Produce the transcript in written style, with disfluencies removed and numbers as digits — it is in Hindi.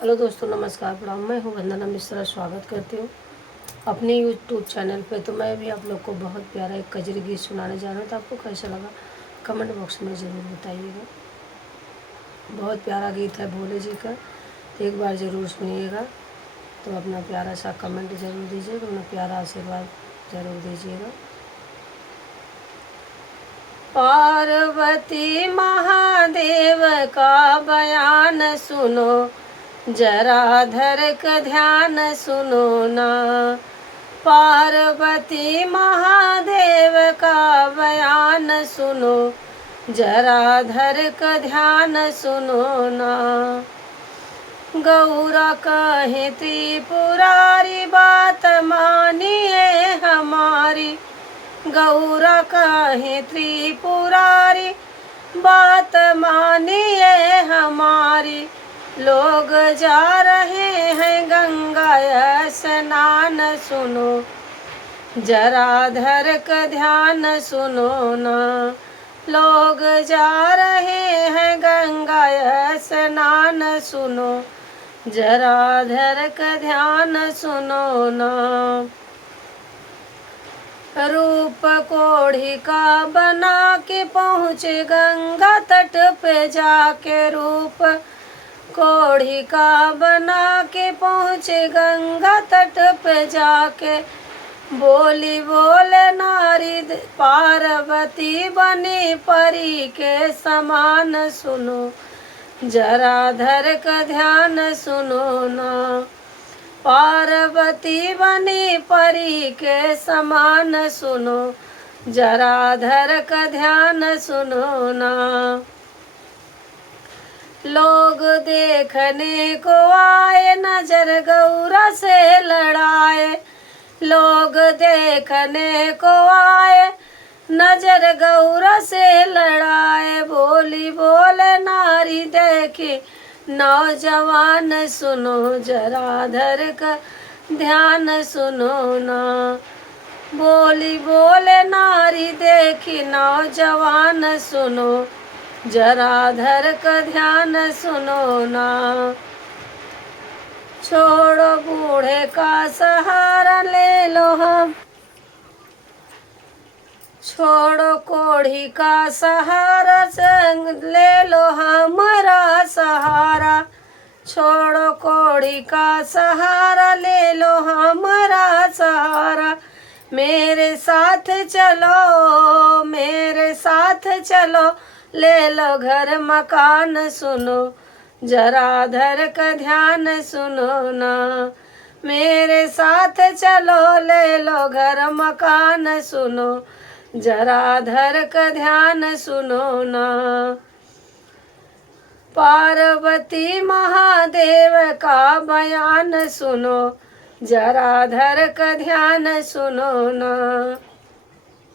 हेलो दोस्तों, नमस्कार, प्रणाम। मैं हूँ वंदना मिश्रा। स्वागत करती हूँ अपने यूट्यूब चैनल पे। तो मैं भी आप लोग को बहुत प्यारा एक कजरी गीत सुनाने जा रहा हूँ। तो आपको कैसा लगा कमेंट बॉक्स में ज़रूर बताइएगा। बहुत प्यारा गीत है भोले जी का, एक बार ज़रूर सुनिएगा। तो अपना प्यारा सा कमेंट ज़रूर दीजिएगा, अपना प्यारा आशीर्वाद ज़रूर दीजिएगा। पार्वती महादेव का बयान सुनो, जरा धरक ध्यान सुनो ना। पार्वती महादेव का बयान सुनो, जरा धरक ध्यान सुनो ना। गौरा कहे त्रिपुरारी बात मानिए हमारी, गौरा कहे त्रिपुरारी बात मानिए हमारी। लोग जा रहे हैं गंगा स्नान सुनो, जरा धरक ध्यान सुनो ना। लोग जा रहे हैं गंगा स्नान सुनो, जरा धरक ध्यान सुनो ना। रूप कोढ़ी का बना के पहुँचे गंगा तट पे जाके, रूप कोढ़ी का बना के पहुँचे गंगा तट पे जाके। बोली बोले नारी पार्वती बनी परी के समान सुनो, जरा धरक ध्यान सुनो ना। पार्वती बनी परी के समान सुनो, जरा धरक ध्यान सुनो ना। लोग देखने को आए नजर गौरा से लड़ाए, लोग देखने को आए नजर गौरा से लड़ाए। बोली बोले नारी देखी नौजवान सुनो, जरा धरक ध्यान सुनो ना। बोली बोले नारी देखी नौजवान सुनो, जरा धरक ध्यान सुनो ना। छोड़ो बूढ़े का सहारा ले लो हम, छोड़ो कोढ़ी का सहारा संग ले लो हमारा सहारा। छोड़ो कोढ़ी का सहारा ले लो हमारा सहारा। मेरे साथ चलो, मेरे साथ चलो, ले लो घर मकान सुनो, जरा धरक ध्यान सुनो ना। मेरे साथ चलो, ले लो घर मकान सुनो, जरा धरक ध्यान सुनो ना। पार्वती महादेव का बयान सुनो, जरा धरक ध्यान सुनो ना।